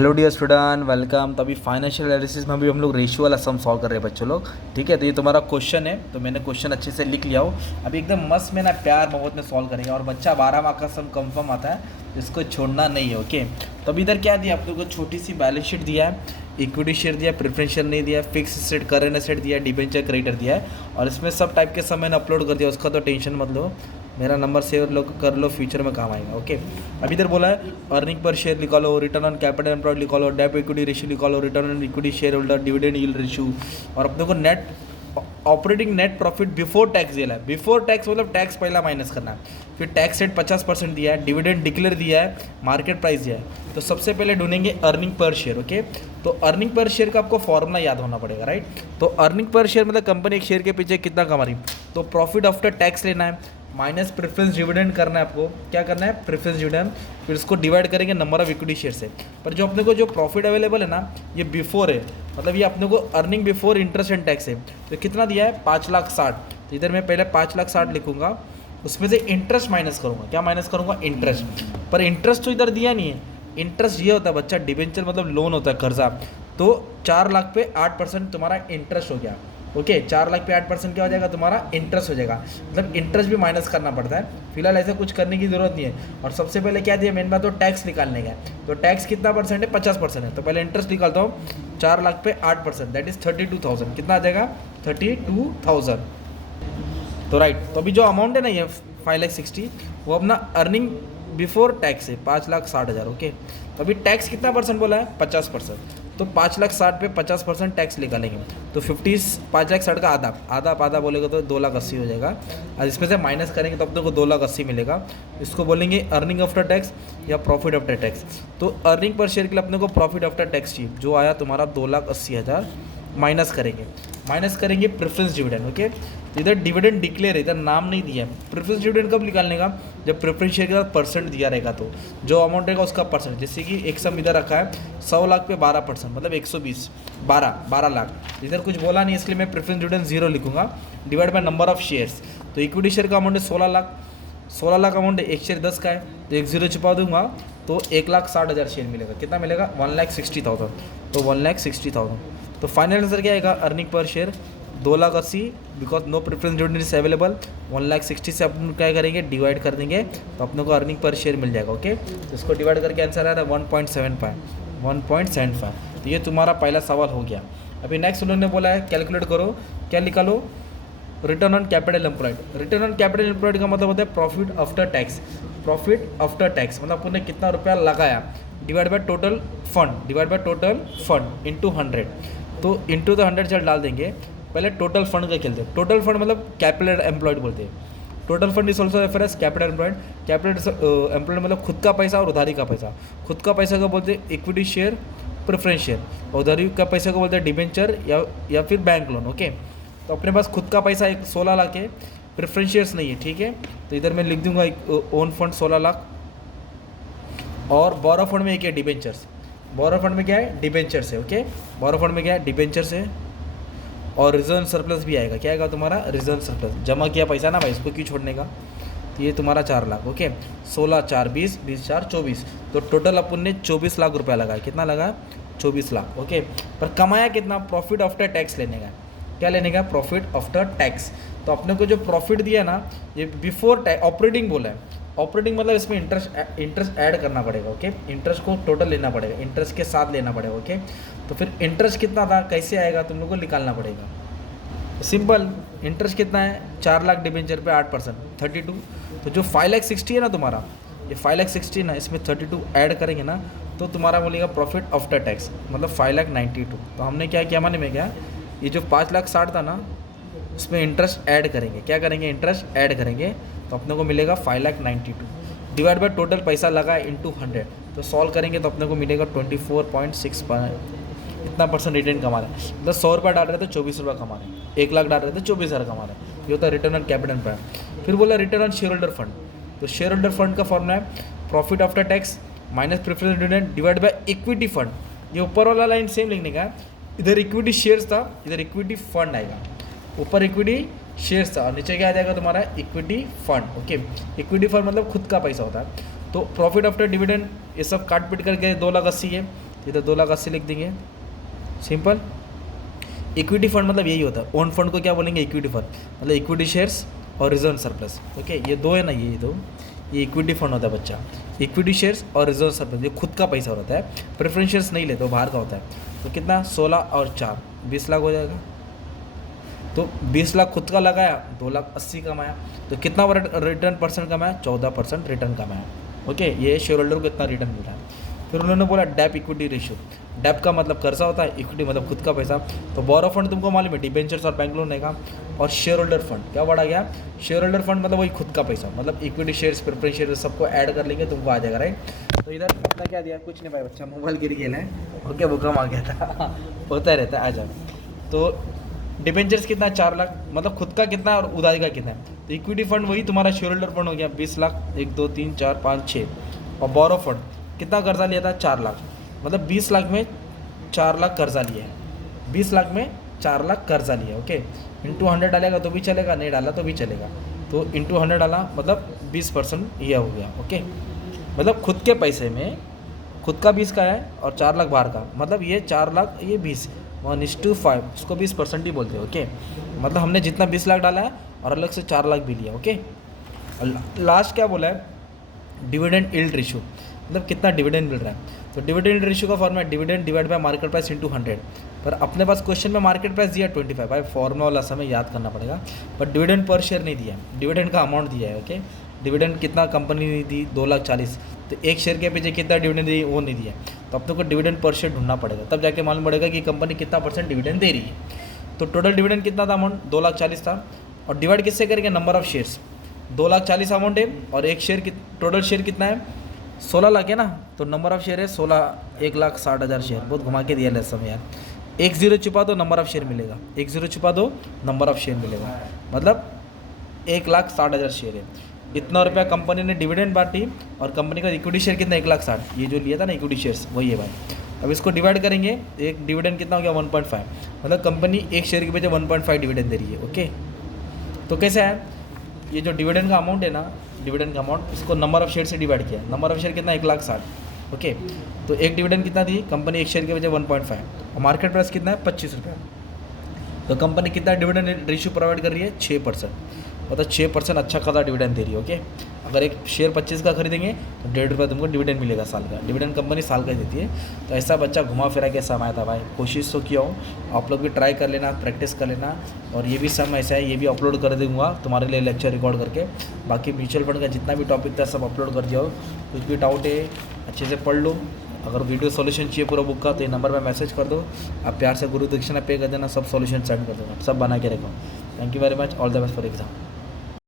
Hello dear student, welcome. तो अभी financial analysis में भी हम लोग रेशियो वाला सम सॉल्व कर रहे हैं बच्चों लोग। ठीक है, तो ये तुम्हारा क्वेश्चन है, तो मैंने क्वेश्चन अच्छे से लिख लिया हो। अभी एकदम मस्त में ना प्यार मोहब्बत में सॉल्व करेंगे और बच्चा 12 मार्क का सम कंफर्म आता है, इसको छोड़ना नहीं है। ओके, तो अभी इधर क्या दिया आप लोगों को, छोटी सी बैलेंस शीट दिया है, इक्विटी शेयर दिया, प्रेफरेंशियल नहीं दिया, फिक्स एसेट करंट एसेट दिया, डिबेंचर क्रेडिटर दिया है और इसमें सब टाइप के सम मैंने अपलोड कर दिया। उसका तो टेंशन मत लो, मेरा नंबर सेव लोग कर लो, फ्यूचर में काम आएगा। ओके, अभी इधर बोला है अर्निंग पर शेयर निकालो, रिटर्न ऑन कैपिटल एम्प्लॉयड निकालो, डेट इक्विटी रेशियो निकालो, return on equity share holder, dividend yield ratio और अपने को net operating net profit before tax दिया है। बिफोर टैक्स मतलब टैक्स पहला माइनस करना है, फिर टैक्स रेट 50% दिया है, डिविडेंड डिक्लेयर दिया है, मार्केट प्राइस दिया है। तो सबसे पहले ढूंढेंगे अर्निंग पर शेयर। ओके, तो अर्निंग पर शेयर का आपको फॉर्मूला याद होना पड़ेगा, राइट। तो अर्निंग पर शेयर मतलब कंपनी एक शेयर के पीछे कितना कमा रही, तो प्रॉफिट आफ्टर टैक्स लेना है माइनस प्रेफरेंस डिविडेंड करना है। आपको क्या करना है, प्रेफरेंस डिविडेंड, फिर इसको डिवाइड करेंगे नंबर ऑफ इक्विटी शेयर से। पर जो अपने को जो प्रॉफिट अवेलेबल है ना, ये बिफोर है, मतलब ये अपने को earning before interest and tax है। तो कितना दिया है, 5,60,000। तो इधर मैं पहले 5,60,000 लिखूंगा, उसमें से इंटरेस्ट माइनस करूंगा। क्या माइनस करूंगा, इंटरेस्ट। पर इंटरेस्ट तो इधर दिया नहीं है। इंटरेस्ट ये होता है बच्चा, डिबेंचर मतलब लोन होता है, कर्जा। तो 4 लाख पे 8% तुम्हारा इंटरेस्ट हो गया। ओके, 4 लाख पे 8% क्या हो जाएगा, तुम्हारा इंटरेस्ट हो जाएगा। मतलब इंटरेस्ट भी माइनस करना पड़ता है। फिलहाल ऐसा कुछ करने की जरूरत नहीं है। और सबसे पहले क्या दिया, मेन बात तो टैक्स निकालने का है। तो टैक्स कितना परसेंट है, 50% है। तो पहले इंटरेस्ट निकालता हूँ, 4 लाख पे 8%, दैट इज 32,000। कितना आ जाएगा, 32,000। तो राइट, तो अभी जो अमाउंट है ना ये 5,60,000, वो अपना अर्निंग बिफोर टैक्स है 5,60,000। ओके, तो अभी टैक्स कितना परसेंट बोला है, 50%। तो 5,60,000 पे 50% टैक्स निकालेंगे। तो 5,60,000 का आधा आधा आधा बोलेगा तो 2,80,000 हो जाएगा। और इसमें से माइनस करेंगे तो अपने को 2,80,000 मिलेगा। इसको बोलेंगे अर्निंग आफ्टर टैक्स या प्रॉफिट आफ्टर टैक्स। तो अर्निंग पर शेयर के लिए अपने को प्रॉफिट आफ्टर टैक्स चाहिए, जो आया तुम्हारा 2,80,000। माइनस करेंगे प्रेफरेंस डिविडेंड। ओके, तो इधर डिविडेंड डिक्लेयर है, इधर नाम नहीं दिया है। प्रेफरेंस डिविडेंड कब निकालने का, जब प्रेफरेंस शेयर के साथ परसेंट दिया रहेगा, तो जो अमाउंट रहेगा उसका परसेंट। जैसे कि एक सम इधर रखा है, 100 लाख पे 12%, मतलब 120, 12 लाख। इधर कुछ बोला नहीं, इसलिए मैं प्रेफरेंस डिविडेंड 0 लिखूंगा, divide by number of shares. तो इक्विटी शेयर का अमाउंट है 16 लाख। 16 लाख अमाउंट है, एक शेयर 10 का है, तो एक 0 छुपा दूंगा, तो 1,60,000 शेयर मिलेगा। कितना मिलेगा, 1,60,000। तो 1,60,000। तो फाइनल आंसर क्या आएगा, earning per share 2,80,000, because no preference dividend is available. 1,60,000 से अपन क्या करेंगे, डिवाइड कर देंगे, तो अपने को अर्निंग पर शेयर मिल जाएगा। ओके, तो इसको डिवाइड करके आंसर आ रहा है 1.75। तो ये तुम्हारा पहला सवाल हो गया। अभी नेक्स्ट उन्होंने बोला है कैलकुलेट करो, क्या निकालो, return on capital employed. Return on capital employed का मतलब होता है profit after tax. Profit after tax मतलब आपने कितना रुपया लगाया, divide by total fund into 100। तो इंटू द 100 चल डाल देंगे। पहले टोटल फंड का खेलते हैं। टोटल फंड मतलब कैपिटल एम्प्लॉयड बोलते हैं। Total fund is also refer as capital employed. Capital employed मतलब खुद का पैसा और उधारी का पैसा। खुद का पैसा का बोलते हैं इक्विटी शेयर, प्रेफरेंस शेयर, और उधारी का पैसा को बोलते हैं डिबेंचर या फिर बैंक लोन। ओके, तो अपने पास खुद का पैसा एक 16 लाख है, प्रेफरेंस शेयर्स नहीं है, ठीक है। तो इधर मैं लिख दूंगा ओन फंड 16 लाख, और बोरो फंड में एक है डिबेंचर्स। बोरो फंड में क्या है, डिबेंचर्स है। ओके, बोरो फंड में क्या है, डिबेंचर्स है। और रिजर्व सरप्लस भी आएगा, क्या आएगा तुम्हारा, रिजर्व सरप्लस। जमा किया पैसा ना भाई, इसको क्यों छोड़ने का। तो ये तुम्हारा 4 लाख। ओके, 16 4 20, 20 4 24। तो टोटल अपन ने 24 लाख रुपया लगाया। कितना लगा, 24 लाख। ओके, पर कमाया कितना, प्रॉफिट आफ्टर टैक्स लेने का। क्या लेने का, प्रॉफिट आफ्टर टैक्स। तो अपने को जो प्रॉफिट दिया ना, ये बिफोर टैक्स ऑपरेटिंग बोला है। ऑपरेटिंग मतलब इसमें इंटरेस्ट ऐड करना पड़ेगा। ओके, इंटरेस्ट को टोटल लेना पड़ेगा, इंटरेस्ट के साथ लेना पड़ेगा। ओके, तो फिर इंटरेस्ट कितना था, कैसे आएगा, तुम लोग को निकालना पड़ेगा। सिंपल, इंटरेस्ट कितना है, 4 लाख डिबेंचर पे 8%, 32। तो जो 5,60,000 है ना तुम्हारा, ये 5,60,000 ना, इसमें 32 ऐड करेंगे ना, तो तुम्हारा बोलेगा प्रॉफिट आफ्टर टैक्स, मतलब 5,92,000। तो हमने क्या किया, माने में क्या, ये जो 5,60,000 था ना, उसमें इंटरेस्ट ऐड करेंगे। क्या करेंगे, इंटरेस्ट ऐड करेंगे, तो अपने को मिलेगा 5,92,000 डिवाइड बाय टोटल पैसा लगा इंटू 100। तो सॉल्व करेंगे तो अपने को मिलेगा 24.6। इतना परसेंट रिटर्न कमा रहे हैं, मतलब 100 रुपये डाल रहे थे 24 रुपये कमा रहे हैं, 1 लाख डाल रहे थे 24,000 कमा रहे हैं। ये होता है रिटर्न ऑन कैपिटल एम्प्लॉयड। फिर बोला return on share holder fund. तो शेयर होल्डर फंड का फॉर्मूला है profit after tax minus preference dividend divide by equity fund. ये ऊपर वाला लाइन सेम लिखने का, इधर इक्विटी शेयर्स था, इधर इक्विटी फंड आएगा। ऊपर इक्विटी शेयर्स था और नीचे क्या आ जाएगा तुम्हारा, equity fund. Okay, equity fund मतलब खुद का पैसा होता है। तो प्रॉफिट आफ्टर डिविडेंड ये सब काट पीट करके 2,80,000 है, तो इधर 2,80,000 लिख देंगे, सिंपल। इक्विटी फंड मतलब यही होता है, ओन फंड को क्या बोलेंगे, इक्विटी फंड, मतलब इक्विटी शेयर्स और रिजर्व सरप्लस। ओके, ये दो है ना, ये दो, ये इक्विटी फंड होता है बच्चा, इक्विटी शेयर्स और रिजर्व सरप्लस, ये खुद का पैसा होता है, प्रेफरेंस शेयर्स नहीं लेते, वो बाहर का होता है। तो कितना, 16 और 4 20 लाख हो जाएगा। तो 20 लाख खुद का लगाया, 2,80,000 कमाया, तो कितना रिटर्न परसेंट कमाया, 14% रिटर्न कमाया। ओके, ये शेयर होल्डर को इतना रिटर्न मिल रहा है। फिर उन्होंने बोला डेप इक्विटी रेशियो, डेप का मतलब कर्जा होता है, इक्विटी मतलब खुद का पैसा। तो बोरो फंड तुमको मालूम है, डिबेंचर्स और बैंक लोन का। और शेयर होल्डर फंड क्या बढ़ा गया, शेयर होल्डर फंड मतलब वही खुद का पैसा, मतलब इक्विटी शेयर्स, प्रेफरेंस शेयर्स सबको ऐड कर लेंगे, तुमको आ जाएगा, राइट। तो इधर अपना क्या दिया, कुछ नहीं भाई बच्चा, मोबाइल गिर गया है, ओके, भूकंप आ गया था होता रहता है, आ जाओ। तो डिबेंचर्स कितना, 4 लाख, मतलब खुद का कितना और उधारी का कितना है। तो इक्विटी फंड वही तुम्हारा शेयर होल्डर फंड हो गया 20 लाख, 1 2 3 4 5 6। और बोरो फंड कितना कर्जा लिया था, 4 लाख, मतलब 20 लाख में 4 लाख कर्जा लिया है, 20 लाख में 4 लाख कर्जा लिया। ओके, इंटू 100 डालेगा तो भी चलेगा, नहीं डाला तो भी चलेगा। तो इंटू 100 डाला मतलब 20% ये हो गया। ओके, मतलब खुद के पैसे में खुद का 20 का है और 4 लाख बाहर का, मतलब ये 4 लाख, ये 20 1:5, उसको 20% ही बोलते हैं। ओके, मतलब हमने जितना 20 लाख डाला है और अलग से 4 लाख भी लिया। ओके, लास्ट क्या बोला है, डिविडेंड यील्ड रेशियो, मतलब कितना डिविडेंड मिल रहा है। तो डिविडेंड रेशियो का formula dividend divide by market price into 100। पर अपने पास क्वेश्चन में मार्केट प्राइस दिया 25, भाई फॉर्मूला वाला समय याद करना पड़ेगा। पर डिविडेंड पर शेयर नहीं दिया, डिविडेंड का अमाउंट दिया है। ओके, डिविडेंड कितना कंपनी ने दी, 2,40,000, तो एक शेयर के पीछे कितना डिविडेंड दी वो नहीं दिया। तो अपने को डिविडेंड पर शेयर ढूंढना पड़ेगा, तब जाके मालूम पड़ेगा कि कंपनी कितना % डिविडेंड दे रही है। तो टोटल डिविडेंड कितना था, अमाउंट 2,40,000 था, और डिवाइड किससे करेंगे, नंबर ऑफ शेयर्स। 2,40,000 अमाउंट है और एक शेयर की टोटल शेयर कितना है, 16 लाख है ना, तो नंबर ऑफ शेयर है 16, 1,60,000 शेयर। बहुत घुमा के दिया लेसन यार, 1 0 छुपा दो नंबर ऑफ शेयर मिलेगा, 1 0 छुपा दो नंबर ऑफ शेयर मिलेगा, मतलब 1,60,000 शेयर है। इतना रुपया कंपनी ने डिविडेंड बांटी, और कंपनी का इक्विटी शेयर कितना, 1,60,000, ये जो लिया था ना इक्विटी शेयर्स वही है भाई। अब इसको डिवाइड करेंगे, एक डिविडेंड कितना हो गया, 1.5, मतलब कंपनी एक शेयर के पीछे 1.5 डिविडेंड दे रही है। ओके, तो कैसे है, ये जो डिविडेंड का अमाउंट है ना, डिविडेंड का अमाउंट, इसको नंबर ऑफ शेयर से डिवाइड किया, नंबर ऑफ शेयर कितना, 1,60,000। ओके, तो एक डिविडेंड कितना दी कंपनी, एक शेयर के वजह 1.5, और मार्केट प्राइस कितना है, 25 रुपये। तो कंपनी कितना डिविडेंड रेशियो प्रोवाइड कर रही है, 6%, मतलब 6% अच्छा खासा डिविडेंड दे रही है। ओके, अगर एक शेयर 25 का खरीदेंगे तो 1.5 रुपये तुमको डिविडेंड मिलेगा साल का, डिविडेंड कंपनी साल का ही देती है। तो ऐसा बच्चा घुमा फिरा के सम आया था भाई, कोशिश तो किया हो, आप लोग भी ट्राई कर लेना, प्रैक्टिस कर लेना। और ये भी सम ऐसा है, ये भी अपलोड कर दूँगा तुम्हारे लिए लेक्चर रिकॉर्ड करके। बाकी म्यूचुअल फंड का जितना भी टॉपिक था सब अपलोड कर दिया हो, कुछ भी डाउट है अच्छे से पढ़ लो। अगर वीडियो सॉल्यूशन चाहिए पूरा बुक का तो ये नंबर पे मैसेज कर दो, आप प्यार से गुरु दक्षिणा पे कर देना, सब सॉल्यूशन सेंड कर देना, सब बना के रखो। Thank you very much, all the best for exam.